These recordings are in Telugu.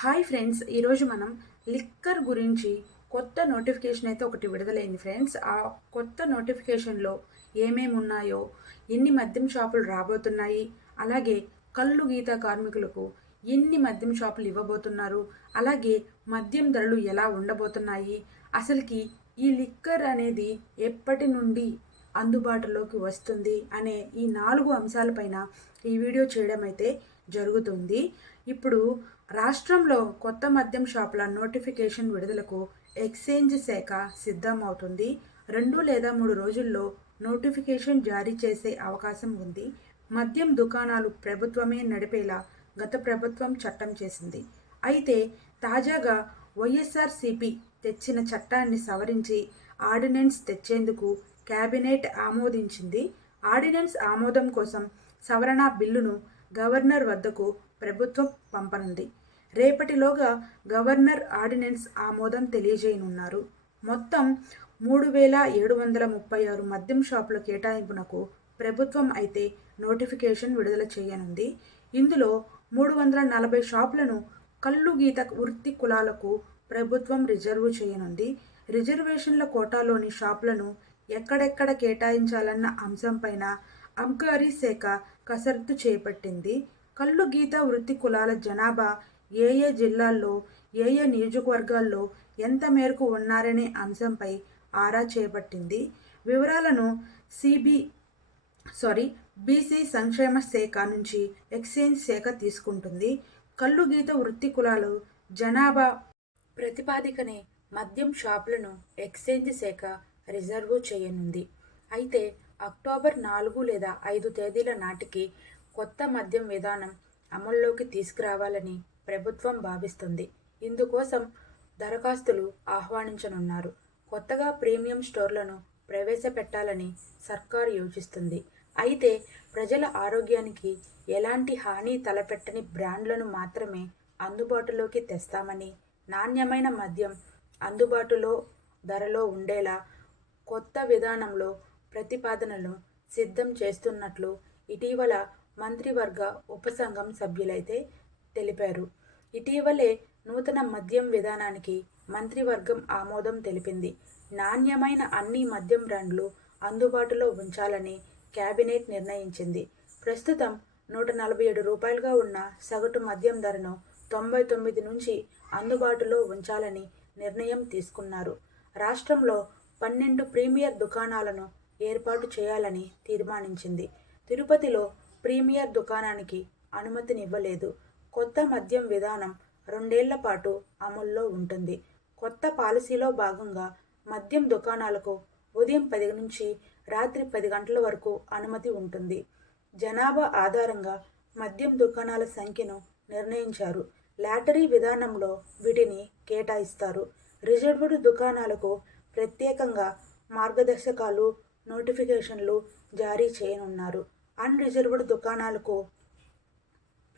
హాయ్ ఫ్రెండ్స్ ఈరోజు మనం లిక్కర్ గురించి కొత్త నోటిఫికేషన్ అయితే ఒకటి విడుదలైంది ఫ్రెండ్స్. ఆ కొత్త నోటిఫికేషన్లో ఏమేమి ఉన్నాయో ఎన్ని మద్యం షాపులు రాబోతున్నాయి అలాగే కళ్ళు గీత కార్మికులకు ఎన్ని మద్యం షాపులు ఇవ్వబోతున్నారు అలాగే మద్యం ధరలు ఎలా ఉండబోతున్నాయి అసలుకి ఈ లిక్కర్ అనేది ఎప్పటి నుండి అందుబాటులోకి వస్తుంది అనే ఈ నాలుగు అంశాలపైన ఈ వీడియో చేయడం అయితే జరుగుతుంది. ఇప్పుడు రాష్ట్రంలో కొత్త మద్యం షాపుల నోటిఫికేషన్ విడుదలకు ఎక్స్చేంజ్ శాఖ సిద్ధమవుతుంది. రెండు లేదా మూడు రోజుల్లో నోటిఫికేషన్ జారీ చేసే అవకాశం ఉంది. మద్యం దుకాణాలు ప్రభుత్వమే నడిపేలా గత ప్రభుత్వం చట్టం చేసింది. అయితే తాజాగా వైఎస్ఆర్సిపి తెచ్చిన చట్టాన్ని సవరించి ఆర్డినెన్స్ తెచ్చేందుకు కేబినెట్ ఆమోదించింది. ఆర్డినెన్స్ ఆమోదం కోసం సవరణ బిల్లును గవర్నర్ వద్దకు ప్రభుత్వం పంపనుంది. రేపటిలోగా గవర్నర్ ఆర్డినెన్స్ ఆమోదం తెలియజేయనున్నారు. మొత్తం మూడు వేల ఏడు వందల ముప్పై ఆరు మద్యం షాపుల కేటాయింపునకు ప్రభుత్వం అయితే నోటిఫికేషన్ విడుదల చేయనుంది. ఇందులో మూడు వందల నలభై షాపులను కళ్ళు గీత వృత్తి కులాలకు ప్రభుత్వం రిజర్వ్ చేయనుంది. రిజర్వేషన్ల కోటాలోని షాపులను ఎక్కడెక్కడ కేటాయించాలన్న అంశంపైన అబ్కారీ శాఖ కసరత్తు చేపట్టింది. కళ్ళు గీత వృత్తి కులాల జనాభా ఏ ఏ జిల్లాల్లో ఏ ఏ నియోజకవర్గాల్లో ఎంత మేరకు ఉన్నారనే అంశంపై ఆరా చేపట్టింది. వివరాలను సిబి సారీ బీసీ సంక్షేమ శాఖ నుంచి ఎక్స్చేంజ్ శాఖ తీసుకుంటుంది. కళ్ళు గీత వృత్తి కులాలు జనాభా ప్రతిపాదికనే మద్యం షాపులను ఎక్స్చేంజ్ శాఖ రిజర్వు చేయనుంది. అయితే అక్టోబర్ నాలుగు లేదా ఐదు తేదీల నాటికి కొత్త మద్యం విధానం అమల్లోకి తీసుకురావాలని ప్రభుత్వం భావిస్తుంది. ఇందుకోసం దరఖాస్తులు ఆహ్వానించనున్నారు. కొత్తగా ప్రీమియం స్టోర్లను ప్రవేశపెట్టాలని సర్కారు యోచిస్తుంది. అయితే ప్రజల ఆరోగ్యానికి ఎలాంటి హాని తలపెట్టని బ్రాండ్లను మాత్రమే అందుబాటులోకి తెస్తామని నాణ్యమైన మద్యం అందుబాటులో ధరలో ఉండేలా కొత్త విధానంలో ప్రతిపాదనలు సిద్ధం చేస్తున్నట్లు ఇటీవల మంత్రివర్గ ఉపసంఘం సభ్యులైతే తెలిపారు. ఇటీవలే నూతన మద్యం విధానానికి మంత్రివర్గం ఆమోదం తెలిపింది. నాణ్యమైన అన్ని మద్యం బ్రాండ్లు అందుబాటులో ఉంచాలని కేబినెట్ నిర్ణయించింది. ప్రస్తుతం నూట నలభై ఏడు రూపాయలుగా ఉన్న సగటు మద్యం ధరను తొంభై తొమ్మిది నుంచి అందుబాటులో ఉంచాలని నిర్ణయం తీసుకున్నారు. రాష్ట్రంలో పన్నెండు ప్రీమియర్ దుకాణాలను ఏర్పాటు చేయాలని తీర్మానించింది. తిరుపతిలో ప్రీమియర్ దుకాణానికి అనుమతినివ్వలేదు. కొత్త మద్యం విధానం రెండేళ్ళ పాటు అమల్లో ఉంటుంది. కొత్త పాలసీలో భాగంగా మద్యం దుకాణాలకు ఉదయం పది నుంచి రాత్రి పది గంటల వరకు అనుమతి ఉంటుంది. జనాభా ఆధారంగా మద్యం దుకాణాల సంఖ్యను నిర్ణయించారు. లాటరీ విధానంలో వీటిని కేటాయిస్తారు. రిజర్వ్డ్ దుకాణాలకు ప్రత్యేకంగా మార్గదర్శకాలు నోటిఫికేషన్లు జారీ చేయనున్నారు. అన్రిజర్వ్డ్ దుకాణాలకు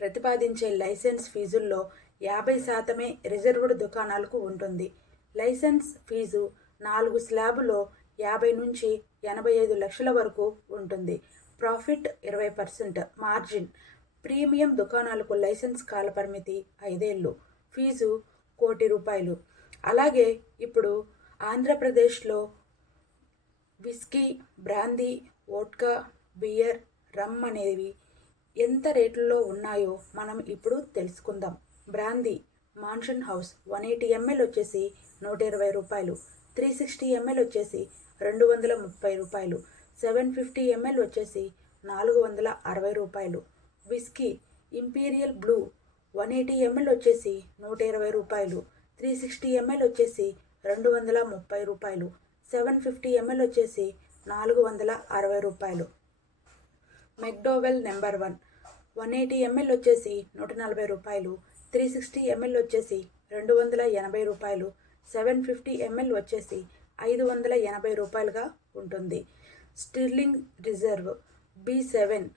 ప్రతిపాదించే లైసెన్స్ ఫీజుల్లో యాభై శాతమే రిజర్వ్డ్ దుకాణాలకు ఉంటుంది. లైసెన్స్ ఫీజు నాలుగు స్లాబులో యాభై నుంచి ఎనభై ఐదు లక్షల వరకు ఉంటుంది. ప్రాఫిట్ ఇరవై పర్సెంట్ మార్జిన్ ప్రీమియం దుకాణాలకు లైసెన్స్ కాలపరిమితి ఐదేళ్ళు ఫీజు కోటి రూపాయలు. అలాగే ఇప్పుడు ఆంధ్రప్రదేశ్లో whisky brandy vodka beer rum అనేవి ఎంత రేట్లలో ఉన్నాయో మనం ఇప్పుడు తెలుసుకుందాం. Brandy Mansion House one eighty ML వచ్చేసి నూట ఇరవై రూపాయలు. త్రీ సిక్స్టీ ఎంఎల్ వచ్చేసి రెండు వందల ముప్పై రూపాయలు. సెవెన్ ఫిఫ్టీ ఎంఎల్ వచ్చేసి నాలుగు వందల అరవై రూపాయలు. Whisky Imperial Blue one eighty ML వచ్చేసి నూట ఇరవై రూపాయలు. త్రీ సిక్స్టీ ఎంఎల్ వచ్చేసి రెండు వందల ముప్పై రూపాయలు. సెవెన్ ఫిఫ్టీ ఎంఎల్ వచ్చేసి నాలుగు వందల అరవై రూపాయలు. McDowell number one. One eighty ML వచ్చేసి నూట నలభై రూపాయలు. త్రీ సిక్స్టీ ఎంఎల్ వచ్చేసి రెండు వందల ఎనభై రూపాయలు. సెవెన్ ఫిఫ్టీ ఎంఎల్ వచ్చేసి ఐదు వందల ఎనభై రూపాయలుగా ఉంటుంది. Sterling Reserve B seven.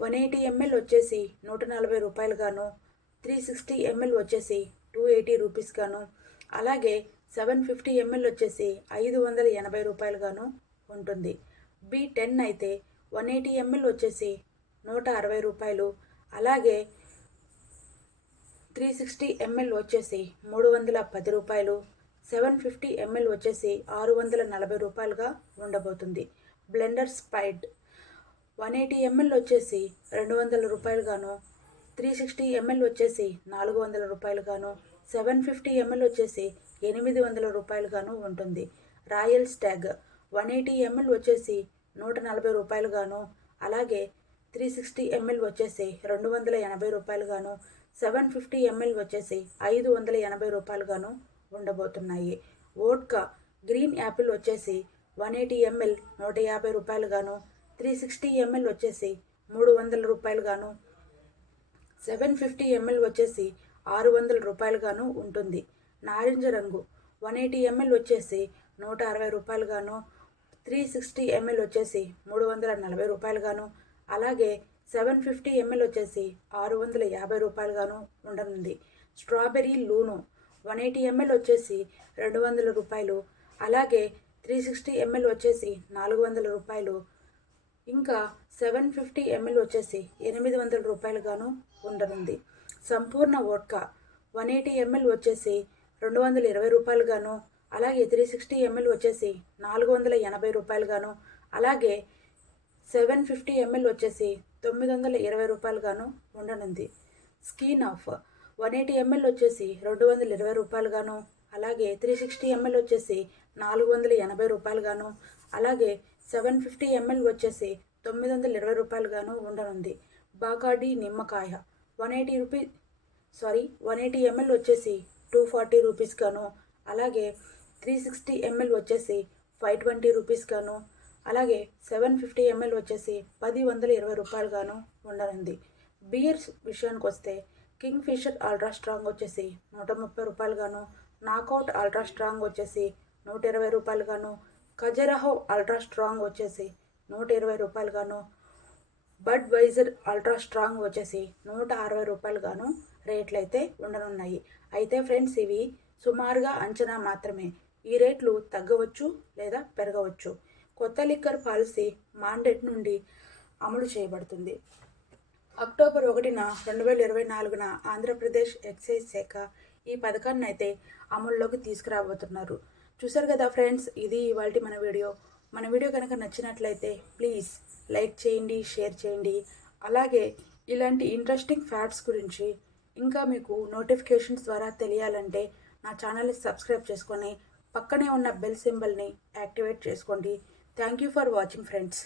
One eighty ML వచ్చేసి నూట నలభై రూపాయలుగాను త్రీ సిక్స్టీ ఎంఎల్ వచ్చేసి టూ ఎయిటీ రూపీస్గాను అలాగే సెవెన్ ఫిఫ్టీ ఎంఎల్ వచ్చేసి ఐదు వందల ఎనభై రూపాయలుగాను ఉంటుంది. బి టెన్ అయితే వన్ ఎయిటీ ఎంఎల్ వచ్చేసి నూట అరవై రూపాయలు. అలాగే త్రీ సిక్స్టీ ఎంఎల్ వచ్చేసి మూడు వందల పది రూపాయలు. సెవెన్ ఫిఫ్టీ ఎంఎల్ వచ్చేసి ఆరు వందల నలభై రూపాయలుగా ఉండబోతుంది. బ్లెండర్ స్పైడ్ వన్ ఎయిటీ ఎంఎల్ వచ్చేసి రెండు వందల రూపాయలుగాను త్రీ సిక్స్టీ ఎంఎల్ వచ్చేసి నాలుగు వందల రూపాయలుగాను సెవెన్ ఫిఫ్టీ ఎంఎల్ వచ్చేసి ఎనిమిది వందల రూపాయలుగాను ఉంటుంది. Royal Stag one eighty ML వచ్చేసి నూట నలభై రూపాయలుగాను అలాగే త్రీ సిక్స్టీ ఎంఎల్ వచ్చేసి రెండు వందల ఎనభై రూపాయలుగాను సెవెన్ ఫిఫ్టీ ఎంఎల్ వచ్చేసి ఐదు వందల ఎనభై రూపాయలుగాను ఉండబోతున్నాయి. వోడ్కా గ్రీన్ యాపిల్ వచ్చేసి వన్ ఎయిటీ ఎంఎల్ నూట యాభై రూపాయలుగాను త్రీ సిక్స్టీ ఎంఎల్ వచ్చేసి మూడు వందల రూపాయలుగాను సెవెన్ ఫిఫ్టీ ఎంఎల్ వచ్చేసి ఆరు వందల రూపాయలుగాను ఉంటుంది. నారింజ రంగు వన్ ఎయిటీ ఎంఎల్ వచ్చేసి నూట అరవై రూపాయలుగాను త్రీ సిక్స్టీ ఎంఎల్ వచ్చేసి మూడు వందల నలభై రూపాయలుగాను అలాగే సెవెన్ ఫిఫ్టీ ఎంఎల్ వచ్చేసి ఆరు వందల యాభై రూపాయలుగాను ఉండనుంది. స్ట్రాబెర్రీ లూను వన్ ఎయిటీ ఎంఎల్ వచ్చేసి రెండు వందల రూపాయలు అలాగే త్రీ సిక్స్టీ ఎంఎల్ వచ్చేసి నాలుగు వందల రూపాయలు ఇంకా సెవెన్ ఫిఫ్టీ ఎంఎల్ వచ్చేసి ఎనిమిది వందల రూపాయలుగాను ఉండనుంది. సంపూర్ణ వోడ్కా వన్ ఎయిటీ ఎంఎల్ వచ్చేసి రెండు వందల ఇరవై రూపాయలుగాను అలాగే త్రీ సిక్స్టీ ఎంఎల్ వచ్చేసి నాలుగు వందల ఎనభై రూపాయలుగాను అలాగే సెవెన్ ఫిఫ్టీ ఎంఎల్ వచ్చేసి తొమ్మిది వందల ఇరవై రూపాయలుగాను ఉండనుంది. Screen of one eighty ML వచ్చేసి రెండు వందల ఇరవై రూపాయలుగాను అలాగే త్రీ సిక్స్టీ ఎంఎల్ వచ్చేసి నాలుగు వందల ఎనభై రూపాయలుగాను అలాగే సెవెన్ ఫిఫ్టీ ఎంఎల్ వచ్చేసి తొమ్మిది వందల ఇరవై రూపాయలుగాను ఉండనుంది. బాకాడి నిమ్మకాయ one eighty rupee sorry one eighty ML వచ్చేసి టూ ఫార్టీ రూపీస్ గాను అలాగే త్రీ సిక్స్టీ ఎంఎల్ వచ్చేసి ఫైవ్ ట్వంటీ రూపీస్ గాను అలాగే సెవెన్ ఫిఫ్టీ ఎంఎల్ వచ్చేసి పది వందల ఇరవై రూపాయలుగాను ఉండనుంది. బియర్స్ విషయానికి వస్తే కింగ్ ఫిషర్ అల్ట్రా స్ట్రాంగ్ వచ్చేసి నూట ముప్పై రూపాయలుగాను నాకౌట్ అల్ట్రా స్ట్రాంగ్ వచ్చేసి నూట ఇరవై రూపాయలుగాను ఖజరహో అల్ట్రా స్ట్రాంగ్ వచ్చేసి నూట ఇరవై రూపాయలుగాను బడ్ వైజర్ అల్ట్రా స్ట్రాంగ్ వచ్చేసి నూట అరవై రూపాయలుగాను రేట్లు అయితే ఉండనున్నాయి. అయితే ఫ్రెండ్స్ ఇవి సుమారుగా అంచనా మాత్రమే. ఈ రేట్లు తగ్గవచ్చు లేదా పెరగవచ్చు. కొత్త లిక్కర్ పాలసీ మాండేట్ నుండి అమలు చేయబడుతుంది. అక్టోబర్ ఒకటిన రెండు వేల ఇరవై నాలుగున ఆంధ్రప్రదేశ్ ఎక్సైజ్ శాఖ ఈ పథకాన్ని అయితే అమల్లోకి తీసుకురాబోతున్నారు. చూసారు కదా ఫ్రెండ్స్ ఇది ఇవాళ మన వీడియో. మన వీడియో కనుక నచ్చినట్లయితే ప్లీజ్ లైక్ చేయండి షేర్ చేయండి. అలాగే ఇలాంటి ఇంట్రెస్టింగ్ ఫ్యాక్ట్స్ గురించి ఇంకా మీకు నోటిఫికేషన్స్ ద్వారా తెలియాలంటే నా ఛానల్ని సబ్స్క్రైబ్ చేసుకొని పక్కనే ఉన్న బెల్ సింబల్ని యాక్టివేట్ చేసుకోండి. Thank you for watching friends